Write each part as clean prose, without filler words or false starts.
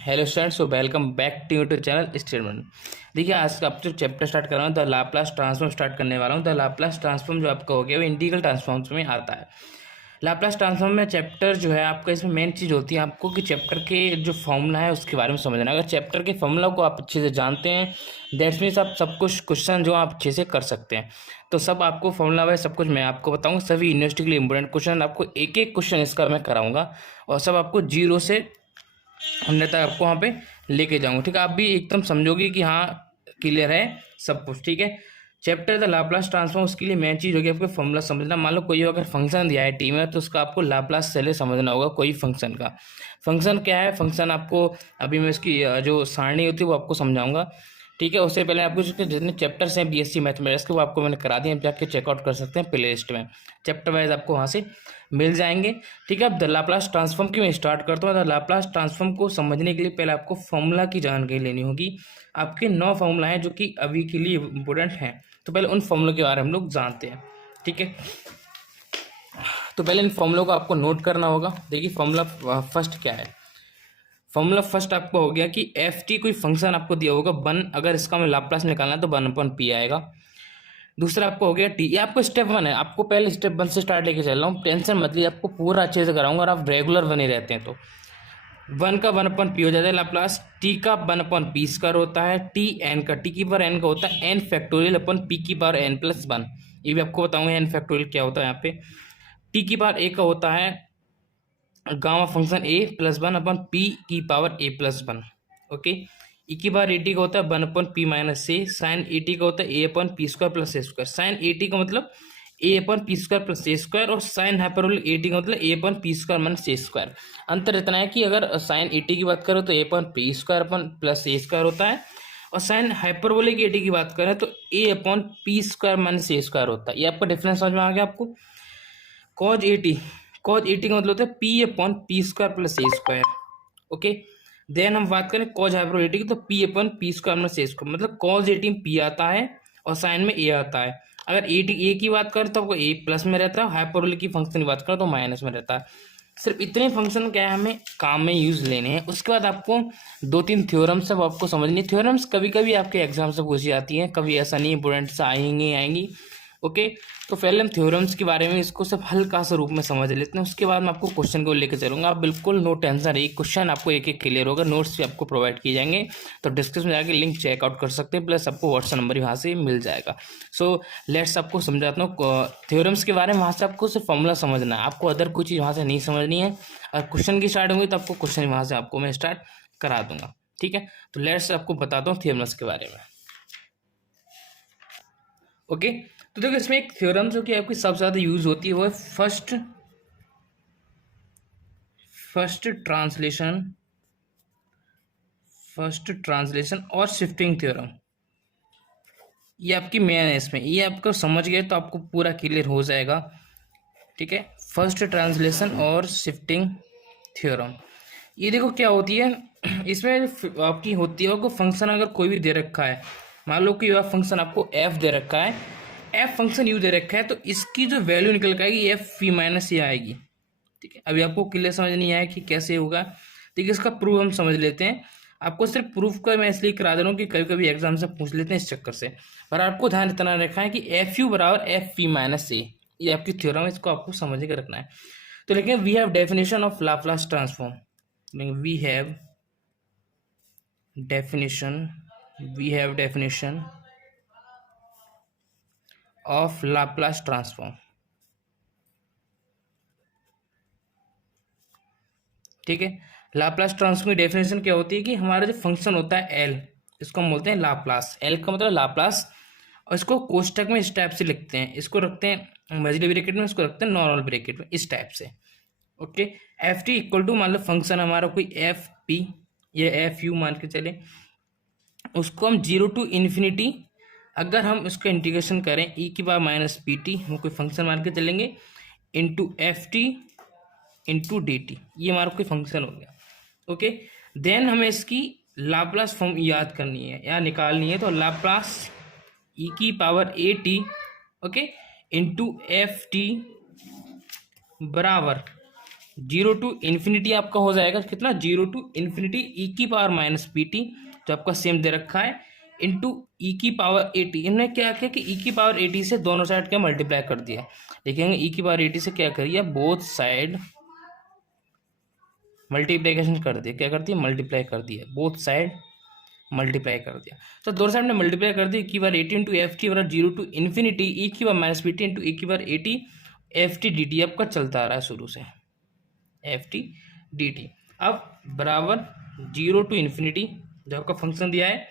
Hello students, so welcome back to YouTube channel statement. देखिए, आज आप जो चैप्टर स्टार्ट कर रहा हूँ द लाप्लास ट्रांसफॉर्म स्टार्ट करने वाला हूँ। द लाप्लास ट्रांसफॉर्म जो आपका हो गया वो इंटीग्रल ट्रांसफॉर्म्स में आता है। लाप्लास ट्रांसफॉर्म में चैप्टर जो है आपका, इसमें मेन चीज़ होती है आपको कि चैप्टर के जो फॉर्मूला है उसके बारे में समझना। अगर चैप्टर के फॉर्मूला को आप अच्छे से जानते हैं, दैट्स मीन्स आप सब कुछ क्वेश्चन जो आप अच्छे से कर सकते हैं। तो सब आपको फॉर्मूला वाइज सब कुछ मैं आपको बताऊँगा। सभी यूनिवर्सिटी के लिए इंपॉर्टेंट क्वेश्चन आपको एक एक क्वेश्चन इसका मैं कराऊंगा और सब आपको 0 से 100 तक आपको वहाँ पे लेके जाऊंगा। ठीक है, आप भी एकदम समझोगे कि हाँ क्लियर है सब कुछ। ठीक है, चैप्टर द लाप्लास ट्रांसफॉर्म, उसके लिए मेन चीज़ होगी आपको फॉर्मूला समझना। मान लो कोई अगर फंक्शन दिया है टी में, तो उसका आपको लाप्लास पहले समझना होगा। कोई फंक्शन का फंक्शन क्या है, फंक्शन आपको अभी मैं इसकी जो सारणी होती है वो आपको समझाऊंगा। ठीक है, उससे पहले आपको जितने चैप्टर्स हैं बीएससी मैथमेटिक्स के वो आपको मैंने करा दिए, आप जाके चेकआउट कर सकते हैं प्ले लिस्ट में। चैप्टर वाइज आपको वहाँ से मिल जाएंगे। ठीक है, अब द लाप्लास ट्रांसफॉर्म की मैं स्टार्ट करता हूँ। द लाप्लास ट्रांसफॉर्म को समझने के लिए पहले आपको फॉर्मूला की जानकारी लेनी होगी। आपके 9 फॉर्मूला हैं जो कि अभी के लिए इंपॉर्टेंट हैं, तो पहले उन फॉर्मूलों के बारे में हम लोग जानते हैं। ठीक है, तो पहले इन फॉर्मूलों को आपको नोट करना होगा। देखिए, फॉर्मूला फर्स्ट क्या है। फॉर्मूला फर्स्ट आपको हो गया कि एफ टी, कोई फंक्शन आपको दिया होगा 1, अगर इसका हमें लाप्लास निकालना है तो 1/p आएगा। दूसरा आपको हो गया टी, ये आपको स्टेप 1 है, आपको पहले स्टेप 1 से स्टार्ट लेके चल रहा हूँ, टेंशन मत लीजिए, आपको पूरा अच्छे से कराऊंगा और आप रेगुलर बने रहते हैं तो 1 का 1/p हो जाता है लाप्लास, टी का 1/p स्क्वायर होता है, टी एन का, टी की पावर एन का होता है एन फैक्टोरियल अपन पी की पावर एन प्लस 1। ये भी आपको बताऊंगा एन फैक्टोरियल क्या होता है। यहाँ पे टी की पावर ए का होता है गामा फंक्शन ए प्लस 1/p की power a plus 1। Okay, e की बार ए टी का होता है 1/p minus a, sine a t का होता है a/p square plus a square. Sine a t का मतलब a/p square plus a square, और साइन हाइपरबोलिक ए टी का मतलब a/p स्क्वायर माइनस ए स्क्वायर। अंतर इतना है कि अगर साइन ए टी की बात करो तो a/p square upon plus a square होता है, और साइन हाइपरबोलिक ए टी की बात करें तो a/p स्क्वायर माइनस ए स्क्वायर होता है। ये आपका डिफरेंस समझ में आ गया आपको। Cause a T, cause a t का मतलब होता है p/p square plus a square. Okay, then हम बात करें कॉज हाइपरबोलिक की, तो p/p स्क्वायर माइनस ए स्क्वायर, मतलब कॉज ए टी p आता है और साइन में a आता है। अगर ए की बात करें तो आपको a प्लस में रहता है, हाइपरबोलिक की फंक्शन की बात करें तो माइनस में रहता है। सिर्फ इतने फंक्शन क्या है हमें काम में यूज लेने हैं। उसके बाद आपको 2-3 थ्योरम्स सब आपको समझनी। थ्योरम्स कभी कभी आपके एग्जाम से पूछी जाती हैं, कभी ऐसा नहीं इंपोर्टेंट से आएंगी। ओके, तो पहले हम थ्योरम्स के बारे में इसको सब हल्का सा रूप में समझ लेते हैं, उसके बाद मैं आपको क्वेश्चन को लेकर चलूंगा। आप बिल्कुल नो टेंशन, एक क्वेश्चन आपको एक एक क्लियर होगा, नोट्स भी आपको प्रोवाइड किए जाएंगे, तो डिस्क्रिप्शन में जाके लिंक चेकआउट कर सकते हैं, प्लस आपको व्हाट्सएप नंबर भी वहाँ से मिल जाएगा। सो लेट्स आपको समझाता हूँ थ्योरम्स के बारे में। वहाँ से आपको सिर्फ फॉर्मूला समझना है, आपको अदर कोई चीज़ वहाँ से नहीं समझनी है। और क्वेश्चन की स्टार्ट होंगी तो आपको क्वेश्चन वहाँ से आपको मैं स्टार्ट करा दूंगा। ठीक है, तो लेट्स आपको बताता हूँ थ्योरम्स के बारे में। ओके, तो देखो इसमें एक थ्योरम जो कि आपकी सबसे ज़्यादा यूज होती है वो है फर्स्ट ट्रांसलेशन और शिफ्टिंग थ्योरम। ये आपकी मेन है, इसमें ये आपको समझ गए तो आपको पूरा क्लियर हो जाएगा। ठीक है, फर्स्ट ट्रांसलेशन और शिफ्टिंग थ्योरम, ये देखो क्या होती है। इसमें आपकी होती है, आपको फंक्शन अगर कोई भी दे रखा है, मान लो कि वह फंक्शन आपको एफ दे रखा है, एफ फंक्शन यू दे रखा है, तो इसकी जो वैल्यू निकल के आएगी एफ पी माइनस ये आएगी। ठीक है, अभी आपको क्लियर समझ नहीं आया कि कैसे होगा। देखिए, इसका प्रूफ हम समझ लेते हैं। आपको सिर्फ प्रूफ का मैं इसलिए करा दे रहा हूँ कि कभी कभी एग्जाम से पूछ लेते हैं इस चक्कर से, पर आपको ध्यान इतना रखना है कि एफ यू बराबर एफ पी माइनस ए, ये आपकी थ्योरम है, इसको आपको समझ के रखना है। तो लेकिन we have definition of Laplace transform, we have definition of Laplace transform। ठीक है, लाप्लास ट्रांसफॉर्म की डेफिनेशन क्या होती है कि हमारा जो फंक्शन होता है एल, इसको हम बोलते हैं लाप्लास। एल का मतलब लाप्लास, और इसको कोष्टक में इस टाइप से लिखते हैं, इसको रखते हैं इमेजिनरी ब्रैकेट में, इसको रखते हैं नॉर्मल ब्रैकेट में, इस टाइप से। Okay, f t equal to, मान लो फंक्शन हमारा कोई एफ पी या एफ यू मान के चले, उसको हम 0 to इन्फिनिटी, अगर हम इसका इंटीग्रेशन करें ई की पावर माइनस पी टी, हम कोई फंक्शन मान के चलेंगे, into f t into d T, ये हमारा कोई फंक्शन हो गया। ओके, देन हमें इसकी लाप्लास फॉर्म याद करनी है या निकालनी है, तो लाप्लास ई की power a T, okay, into f t बराबर जीरो टू इन्फिनिटी आपका हो जाएगा कितना, जीरो टू इन्फिनिटी ई की पावर माइनस पी टी, जो आपका सेम दे रखा है, इंटू ई की पावर ए टी। इन्होंने क्या किया कि ई की पावर ए टी से दोनों साइड क्या मल्टीप्लाई कर दिया। देखेंगे ई की पावर ए टी से क्या करिए, बोथ साइड मल्टीप्लीकेशन कर दिया, क्या करती है, मल्टीप्लाई कर दिया, बोथ साइड मल्टीप्लाई कर दिया। तो दोनों साइड में मल्टीप्लाई कर दिया, ई की बार एटी इंटू एफ टी बराबर जीरो टू इन्फिनिटी ई की बार minus p t into e की बार a t f t d t आपका चलता आ रहा है शुरू से, एफ टी डी टी। अब बराबर जीरो टू इन्फिनिटी जो आपका फंक्शन दिया है,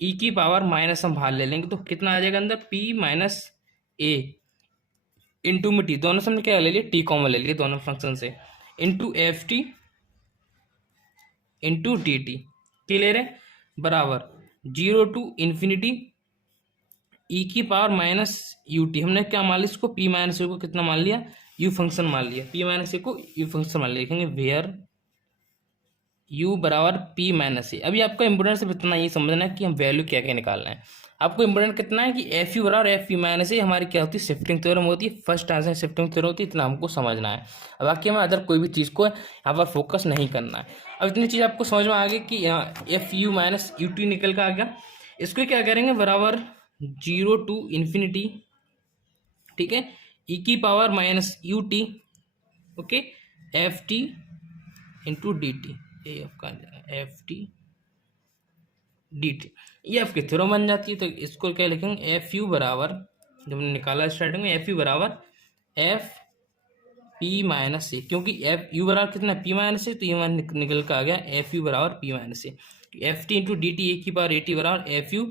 ई की पावर माइनस हम बाहर ले लेंगे तो कितना आ जाएगा अंदर, पी माइनस ए इंटू में टी, दोनों से हमने क्या ले लिया, टी कॉमन ले लिया दोनों फंक्शन से, into f t into d T, clear है, बराबर जीरो टू इन्फिनिटी ई की पावर माइनस यू टी, हमने क्या मान लिया इसको, पी माइनस ए को कितना मान लिया, यू फंक्शन मान लिया, पी माइनस ए को यू फंक्शन मान लिया। लिखेंगे वेयर यू बराबर पी माइनस ए। अभी आपका इंपोर्टेंट सिर्फ इतना ये समझना है कि हम वैल्यू क्या क्या निकालना है। आपको इंपोर्टेंट कितना है कि एफ यू बराबर एफ पी माइनस ए हमारी क्या होती है, शिफ्टिंग थ्योरम होती है, फर्स्ट आंसर शिफ्टिंग थ्योरम होती है, इतना हमको समझना है। अब बाकी हमें अदर कोई भी चीज़ को यहाँ पर फोकस नहीं करना है। अब इतनी चीज़ आपको समझ में आ गई कि यहाँ F you minus u T निकल का आ गया, इसको क्या करेंगे बराबर जीरो टू इन्फिनिटी, ठीक है, ई की power minus u t, okay, f t into d t, ए आपका एफ टी डी टी, ये आपकी थ्योरम बन जाती है। तो इसको क्या लिखेंगे, एफ यू बराबर, जब हमने निकाला स्टार्टिंग में, एफ यू बराबर एफ पी माइनस ए, क्योंकि एफ यू बराबर कितना, पी माइनस ए, तो ये निकल कर आ गया एफ यू बराबर पी माइनस ए, F t into d t ए की पावर ए टी बराबर एफ यू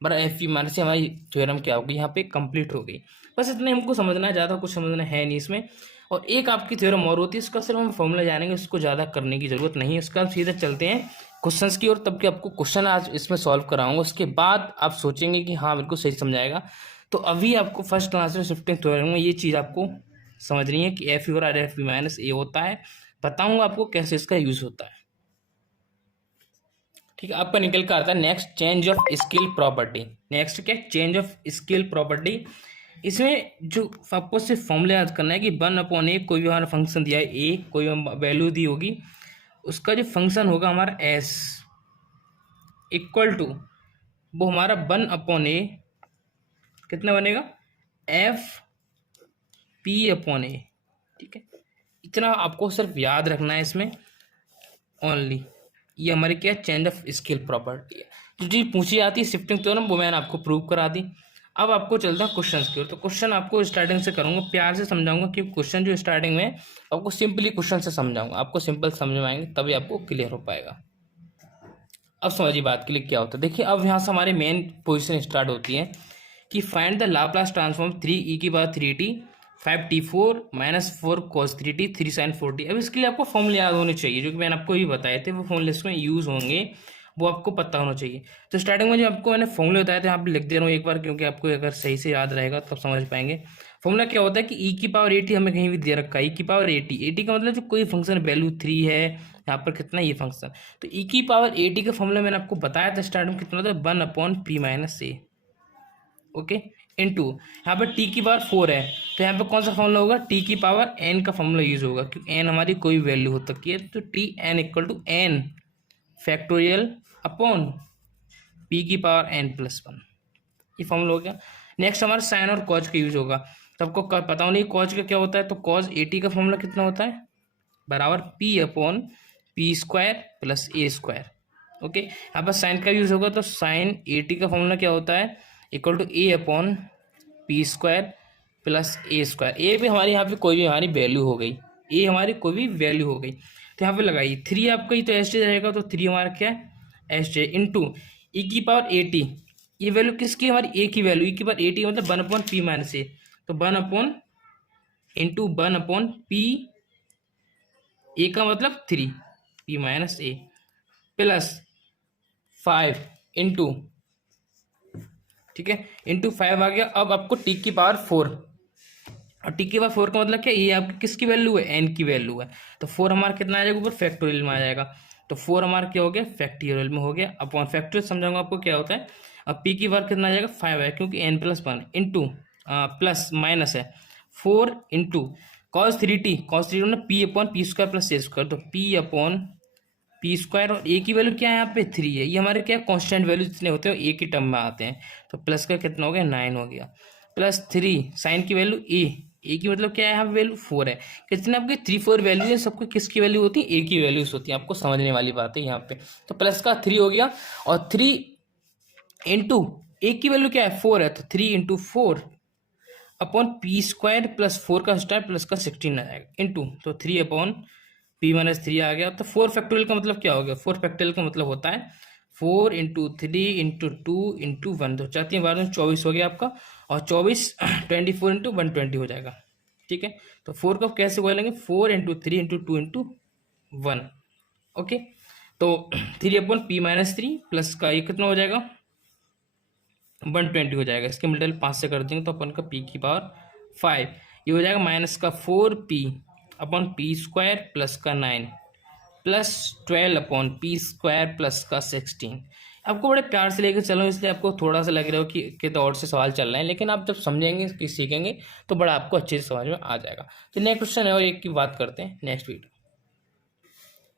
बराबर एफ पी माइनस ए। हमारी थ्योरम क्या होगी यहाँ पे कंप्लीट हो गई। बस इतने हमको समझना है, ज़्यादा कुछ समझना है नहीं इसमें। और एक आपकी थ्योरम और होती है, इसका सिर्फ हम फॉर्मूला जानेंगे, उसको ज़्यादा करने की जरूरत नहीं है। उसका हम सीधे चलते हैं क्वेश्चंस की ओर, तब कि आपको क्वेश्चन आज इसमें सॉल्व कराऊंगा, उसके बाद आप सोचेंगे कि हाँ बिल्कुल सही समझाएगा। तो अभी आपको फर्स्ट आंसर शिफ्टिंग थ्योरम में ये चीज़ आपको समझनी है कि एफ यू और एफ बी माइनस ए होता है, बताऊंगा आपको कैसे इसका यूज होता है, ठीक है। आपका निकल कर आता है next, change of scale property. Next क्या, चेंज ऑफ स्केल प्रॉपर्टी। इसमें जो आपको सिर्फ फॉर्मूला याद करना है कि वन अपॉन ए, कोई भी हमारा फंक्शन दिया है ए, कोई वैल्यू दी होगी, उसका जो फंक्शन होगा हमारा एस इक्वल टू, वो हमारा वन अपॉन ए कितना बनेगा, एफ पी अपॉन ए, ठीक है। इतना आपको सिर्फ याद रखना है इसमें ओनली। ये हमारी क्या, चेंज ऑफ स्केल प्रॉपर्टी है। जो चीज़ पूछी जाती है शिफ्टिंग थ्योरम, वो मैंने आपको प्रूव करा दी। अब आपको चलता है क्वेश्चन की ओर। तो क्वेश्चन आपको स्टार्टिंग से करूँगा, प्यार से समझाऊंगा, कि क्वेश्चन जो स्टार्टिंग में आपको सिंपली क्वेश्चन से समझाऊंगा, आपको सिंपल समझ में आएंगे तभी आपको क्लियर हो पाएगा। अब समझिए बात के लिए क्या होता है। देखिए अब यहाँ से हमारी मेन पोजिशन स्टार्ट होती है कि find the Laplace transform three e की power three t five t four minus four cos three t three sine four t. अब इसके लिए आपको फॉर्मूले याद होने चाहिए, जो कि मैंने आपको ये बताए थे, वो फॉर्मूले इसमें यूज़ होंगे, वो आपको पता होना चाहिए। तो स्टार्टिंग में जो आपको मैंने फॉर्मूले बताए थे, यहाँ पे लिख दे रहा हूँ एक बार, क्योंकि आपको अगर सही से याद रहेगा तब समझ पाएंगे। फॉर्मूला क्या होता है कि ई की पावर ए टी हमें कहीं भी दे रखा है, ई की पावर ए टी का मतलब जो कोई फंक्शन वैल्यू थ्री है, यहाँ पर कितना ये फंक्शन, तो ई की पावर ए टी का फॉर्मूला मैंने आपको बताया था स्टार्ट में, कितना था, वन अपॉन पी माइनस ए, ओके, इनटू यहाँ पर टी की पावर फोर है, तो यहाँ पे कौन सा फॉर्मूला होगा, टी की पावर एन का फॉर्मूला यूज होगा, क्योंकि एन हमारी कोई वैल्यू हो सकती है, तो t n equal to n factorial upon p की पावर एन प्लस वन, ये फॉर्मूला हो गया। नेक्स्ट हमारा साइन और कॉज का यूज होगा। तो आपको पता होनी कॉज का क्या होता है, तो कॉज ए टी का फॉर्मूला कितना होता है, बराबर p upon p square plus a square, okay. यहाँ पर साइन का यूज होगा, तो साइन ए टी का फॉर्मूला क्या होता है, equal to a upon p square plus a square. A भी हमारी यहाँ पे कोई भी हमारी वैल्यू हो गई, ए हमारी कोई भी वैल्यू हो गई, तो यहाँ पे लगाइए थ्री आपका ही तो एस टी रहेगा, तो थ्री हमारा क्या है एस टी इंटू ई की पावर ए टी, ये वैल्यू किसकी, हमारी ए की वैल्यू, ई की पावर ए टी मतलब one upon p minus a, तो one upon into one upon p, a का मतलब three, p minus a plus five into, ठीक है, इंटू फाइव आ गया। अब आपको टी की पावर फोर, और टी की पावर फोर का मतलब क्या, ये आपकी किसकी वैल्यू है, एन की वैल्यू है, तो फोर हमारा कितना आ जाएगा ऊपर, फैक्टोरियल में आ जाएगा, तो फोर हमारा क्या हो गया, फैक्टोरियल में हो गया, अपॉन फैक्टोरियल समझाऊंगा आपको क्या होता है। अब पी की पावर कितना आ जाएगा, फाइव है, क्योंकि n plus one into plus minus है फोर इंटू cos 3t ना p upon p square plus a square, तो पी अपॉन पी स्क्वायर, और ए की वैल्यू क्या है यहाँ पे 3 है, ये हमारे क्या कांस्टेंट वैल्यू जितने होते हैं ए की टर्म में आते हैं, तो प्लस का कितना हो गया 9 हो गया, प्लस 3 साइन की वैल्यू ए की मतलब क्या है यहाँ पे वैल्यू 4 है, कितने आपके 3 4 वैल्यू है, सबको किसकी वैल्यू होती है ए की वैल्यूज होती है, आपको समझने वाली बात है यहाँ पे। तो प्लस का 3 हो गया, और 3 इंटू ए की वैल्यू क्या है 4 है, तो 3 into 4 upon p square plus 4 का स्क्वायर प्लस का 16 आ जाएगा इंटू, तो 3 अपॉन पी माइनस 3 आ गया। तो 4 फैक्टोरियल का मतलब क्या हो गया, 4 फैक्टोरियल का मतलब होता है 4 इंटू 3 इंटू 2 इंटू 1, तो 4×3 = 24 हो गया आपका, और 24 24 इंटू 120 हो जाएगा, ठीक है। तो 4 का कैसे बोलेंगे, 4 इंटू 3 इंटू 2 इंटू 1, ओके। तो 3 अपॉन पी माइनस 3 प्लस का ये कितना हो जाएगा 120 हो जाएगा, इसके मल्टीपल 5 से कर देंगे तो अपन का पी की पावर 5, ये हो जाएगा माइनस का 4p upon p square plus का 9 plus 12 upon p square plus का 16। आपको बड़े प्यार से लेकर चलो, इसलिए आपको थोड़ा सा लग रहा हो कि तो और से सवाल चल रहे हैं, लेकिन आप जब समझेंगे कि सीखेंगे तो बड़ा आपको अच्छे से समझ में आ जाएगा। तो नेक्स्ट क्वेश्चन है और एक की बात करते हैं नेक्स्ट वीडियो।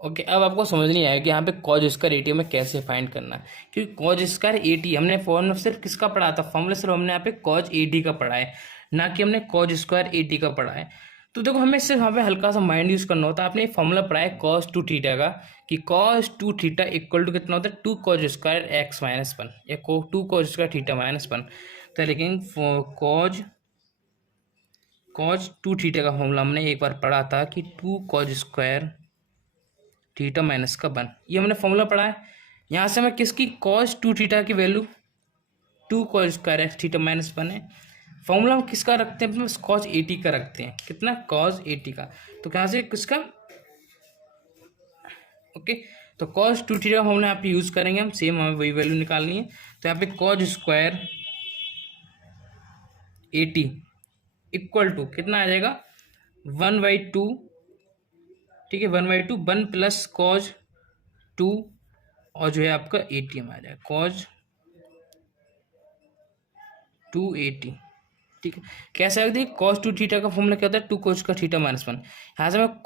ओके, अब आपको समझ नहीं आएगा कि यहाँ पे कॉज स्क्वायर एटी में कैसे फाइंड करना है, क्योंकि कॉज स्क्वायर एटी हमने फॉर्मूला सिर्फ किसका पढ़ा था, फॉर्मूला सिर्फ हमने यहाँ पे कॉज एटी का पढ़ा है, ना कि हमने कॉज स्क्वायर एटी का पढ़ा है। तो देखो हमें सिर्फ यहाँ पे हल्का सा माइंड यूज करना होता है। आपने फॉर्मूला पढ़ा है कॉस 2 थीटा का, कि कॉस 2 थीटा इक्वल टू कितना होता है 2 कॉज स्क्वायर एक्स माइनस 1 या 2 कॉज स्क्वायर थीटा माइनस 1। तो लेकिन कॉज 2 थीटा का फॉर्मूला हमने एक बार पढ़ा था कि 2 कॉज स्क्वायर थीटा माइनस का 1, ये हमने फॉर्मूला पढ़ा है। यहाँ से हमें किसकी कॉस 2 थीटा की value 2 cos square x theta minus 1 है। फॉर्मूला हम किसका रखते हैं, कॉस 80 का रखते हैं, कितना कॉस 80 का, तो कहाँ से किसका, ओके। तो कॉस 2 थीटा फॉर्मूला यहाँ पे यूज करेंगे हम, सेम हमें वही वैल्यू निकालनी है। तो यहाँ पे कॉस स्क्वायर 80 इक्वल टू कितना आ जाएगा 1/2, ठीक है 1/2 1 प्लस कॉज 2 और जो है आपका 80 में आ जाएगा कॉज 280, ठीक है। कैसे आएगा देखिए कॉस 2 थीटा का फॉर्मूला क्या होता है 2 कॉस का थीटा माइनस 1। यहाँ से हमें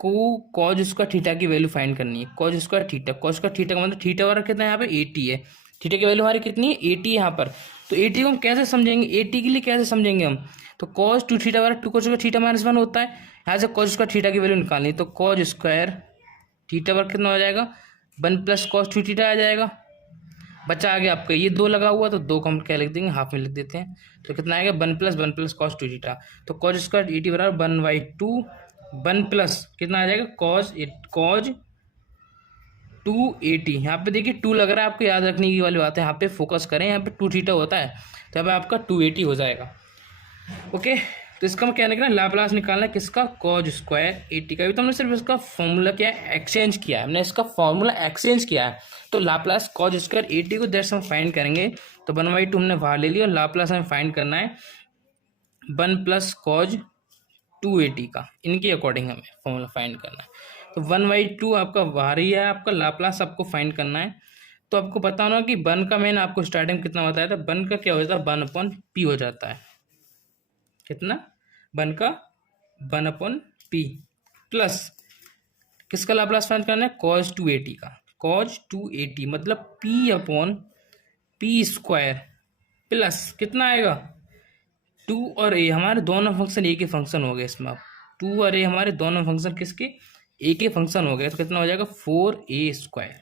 कॉज उसका थीटा की वैल्यू फाइंड करनी है, कॉज उसका थीटा, कॉज का थीटा का मतलब थीटा वाला कितना है यहाँ पे 80 है, थीटा की वैल्यू हमारी कितनी है 80 है यहाँ पर। तो 80 को हम कैसे समझेंगे, 80 के लिए कैसे समझेंगे हम, तो कॉस 2 थीटा वाला 2 कॉस का थीटा माइनस 1 होता है, यहाँ से कॉज उसका थीटा की वैल्यू निकालनी है, तो कॉज स्क्वायर थीटा पर कितना हो जाएगा 1 प्लस कॉस 2 थीटा आ जाएगा। बचा आ गया आपका ये 2 लगा हुआ, तो 2 को हम क्या लिख देंगे हाफ में लिख देते हैं, तो कितना आएगा 1 प्लस कॉस 2 थीटा, तो कॉज स्क्वायर 80 बराबर 1/2 1 प्लस कितना आ जाएगा कॉज 280। यहाँ पे देखिए 2 लग रहा है, आपको याद रखने की वाली बात है, यहाँ पे फोकस करें, यहाँ पे 2 थीटा होता है, तो यहाँ पे आपका 280 हो जाएगा, ओके। तो इसका क्या निकला लाप्लास निकालना है किसका कॉज स्क्वायर 80 का, भी तो हमने सिर्फ इसका फॉर्मूला क्या है एक्सचेंज किया है, हमने इसका फॉर्मूला एक्सचेंज किया है। तो लाप्लास कॉज स्क्वायर 80 को जैसे हम फाइंड करेंगे, तो 1/2 हमने बाहर ले लिया और लाप्लास हमें फाइंड करना है 1 प्लस कॉज 280 का, इनके अकॉर्डिंग हमें फॉर्मूला फाइंड करना है। तो 1/2 आपका बाहर ही है, आपका लाप्लास आपको फाइंड करना है। तो आपको पता होना कि 1 का मैंने आपको स्टार्टिंग कितना बताया था, 1 का क्या हो जाता है 1/p हो जाता है, कितना 1 का 1/p प्लस किसका लाप्लास फाइंड करना है कॉज 280 का, कॉज 280 मतलब p/p स्क्वायर प्लस कितना आएगा 2 और a, हमारे दोनों फंक्शन ए के फंक्शन हो गए इसमें, अब 2 और a हमारे दोनों फंक्शन किसके ए के फंक्शन हो गए, तो कितना हो जाएगा 4a स्क्वायर,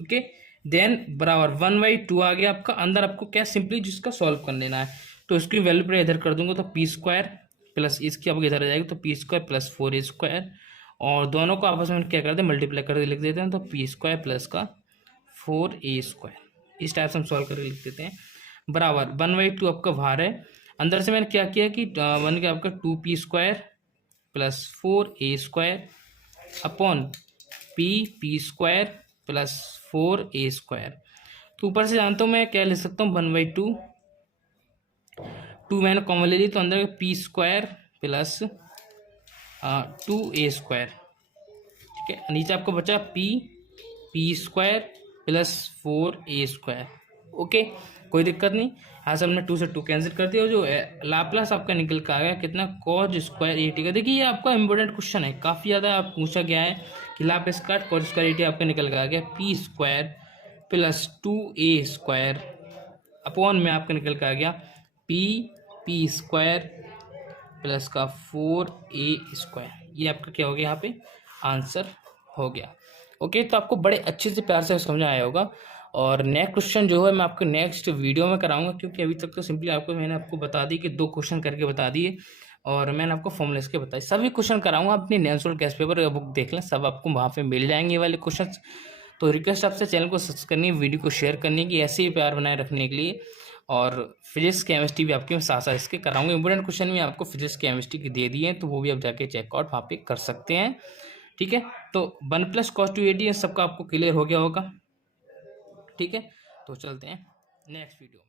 ओके। देन बराबर 1/2 आ गया आपका, अंदर आपको क्या सिंपली जिसका सॉल्व कर लेना है, तो इसकी वैल्यू पर इधर कर दूंगा, तो पी स्क्वायर प्लस इसकी आपको इधर आ जाएगी, तो P square plus 4a square, और दोनों को आपस में क्या करते हैं मल्टीप्लाई करके लिख देते हैं, तो पी स्क्वायर प्लस का 4a स्क्वायर, इस टाइप से हम सॉल्व करके लिख देते हैं, बराबर 1/2 आपका बाहर है, अंदर से मैंने क्या किया कि 1 का आपका 2p square plus 4a square upon p square plus 4a square. तो ऊपर से जानता हूँ मैं क्या लिख सकता हूँ 1/2, 2 मैंने कॉमन ले ली, तो अंदर P square plus 2a square, ठीक है। नीचे आपको बचा P square plus 4a square, okay, कोई दिक्कत नहीं। यहाँ से हमने 2 से 2 कैंसिल कर दिया और जो लाप्लास आपका निकल कर आ गया कितना, कॉज स्क्वायर ए टी का। देखिए ये आपका इंपॉर्टेंट क्वेश्चन है, काफ़ी ज़्यादा आप पूछा गया है कि लाप्लास का कॉज स्क्वायर ए टी आपका निकल कर आ गया P square plus 2a square upon में आपका निकल कर आ गया पी स्क्वायर प्लस का 4a स्क्वायर। ये आपका क्या हो गया यहाँ पे आंसर हो गया। ओके, तो आपको बड़े अच्छे से प्यार से समझ आया होगा। और नेक्स्ट क्वेश्चन जो है मैं आपको नेक्स्ट वीडियो में कराऊंगा, क्योंकि अभी तक तो सिंपली मैंने आपको बता दी कि 2 क्वेश्चन करके बता दिए और मैंने आपको फॉर्मूले के बताए। सभी क्वेश्चन कराऊंगा, अपनी नेचुरल गैस पेपर बुक देख लें, सब आपको वहाँ पे मिल जाएंगे ये वाले क्वेश्चन। तो रिक्वेस्ट आपसे चैनल को सब्सक्राइब करनी, वीडियो को शेयर करने की, ऐसे ही प्यार बनाए रखने के लिए। और फिजिक्स केमिस्ट्री भी आपके साथ साथ इसके कराऊंगा। इंपॉर्टेंट क्वेश्चन भी आपको फिजिक्स केमिस्ट्री की दे दिए हैं, तो वो भी आप जाके चेकआउट वहाँ पे कर सकते हैं। ठीक है, तो 1+cos 2a सबका आपको क्लियर हो गया होगा। ठीक है, तो चलते हैं नेक्स्ट वीडियो।